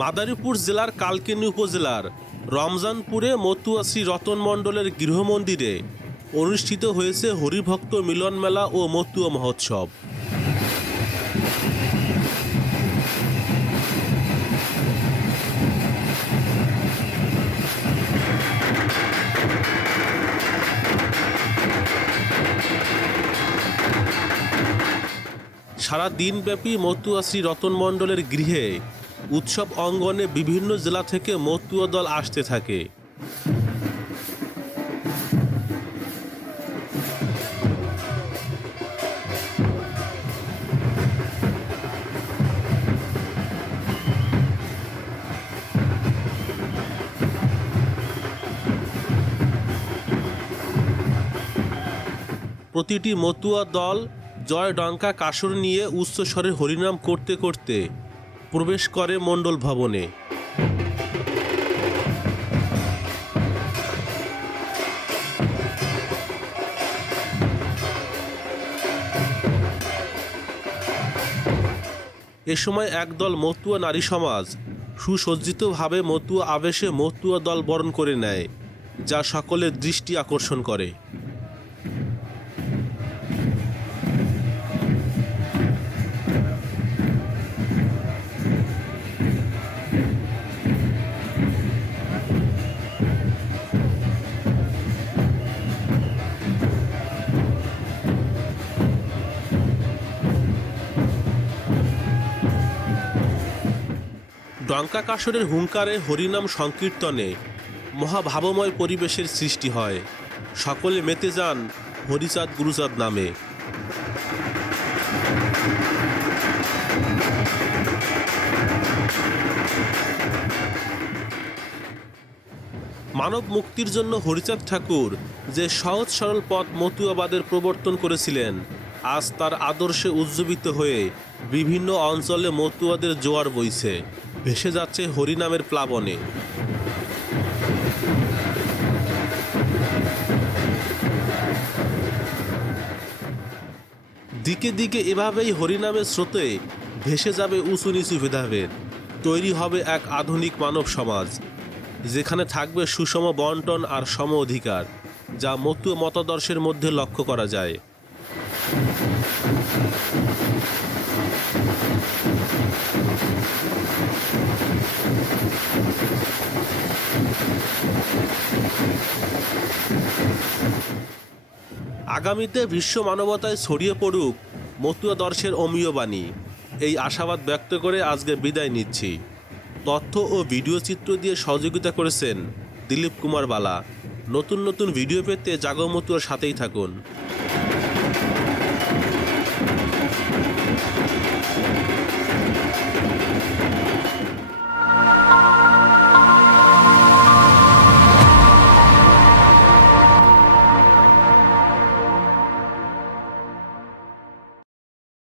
মাদারীপুর জেলার কালকিনি উপজেলার রমজানপুরে মতুয়া শ্রী রতন মণ্ডলের গৃহমন্দিরে অনুষ্ঠিত হয়েছে হরিভক্ত মিলন মেলা ও মতুয়া মহোৎসব। সারা দিনব্যাপী মতুয়া শ্রী রতন মণ্ডলের গৃহে উৎসব অঙ্গনে বিভিন্ন জেলা থেকে মতুয়া দল আসতে থাকে। প্রতিটি মতুয়া দল জয় ডঙ্কা কাসর নিয়ে উচ্চস্বরে হরিনাম করতে করতে প্রবেশ করে মণ্ডল ভবনে। এ সময় একদল মতুয়া নারী সমাজ সুসজ্জিতভাবে মতুয়া আবেশে মতুয়া দল বরণ করে নেয়, যা সকলের দৃষ্টি আকর্ষণ করে। ডঙ্কা কাসরের হুঙ্কারে হরিনাম সংকীর্তনে মহাভাবময় পরিবেশের সৃষ্টি হয়। সকলে মেতে যান হরিচাঁদ গুরুচাঁদ নামে। মানব মুক্তির জন্য হরিচাঁদ ঠাকুর যে সহজ সরল পথ মতুয়াবাদের প্রবর্তন করেছিলেন, আজ তার আদর্শে উজ্জীবিত হয়ে বিভিন্ন অঞ্চলে মতুয়াদের জোয়ার বইছে। ভেসে যাচ্ছে হরিনামের প্লাবনে। দিকে দিকে এভাবেই হরিনামের স্রোতে ভেসে যাবে উঁচু নিচু ভেদাভেদ। তৈরি হবে এক আধুনিক মানব সমাজ, যেখানে থাকবে সুষম বন্টন আর সম অধিকার, যা মতুয়া মতাদর্শের মধ্যে লক্ষ্য করা যায়। আগামীতে বিশ্ব মানবতায় ছড়িয়ে পড়ুক মতুয়াদর্শের অমীয় বাণী। এই আশাবাদ ব্যক্ত করে আজকে বিদায় নিচ্ছি। তথ্য ও ভিডিও চিত্র দিয়ে সহযোগিতা করেছেন দিলীপ কুমার বালা। নতুন নতুন ভিডিও পেতে জাগো মতুয়ার সাথেই থাকুন।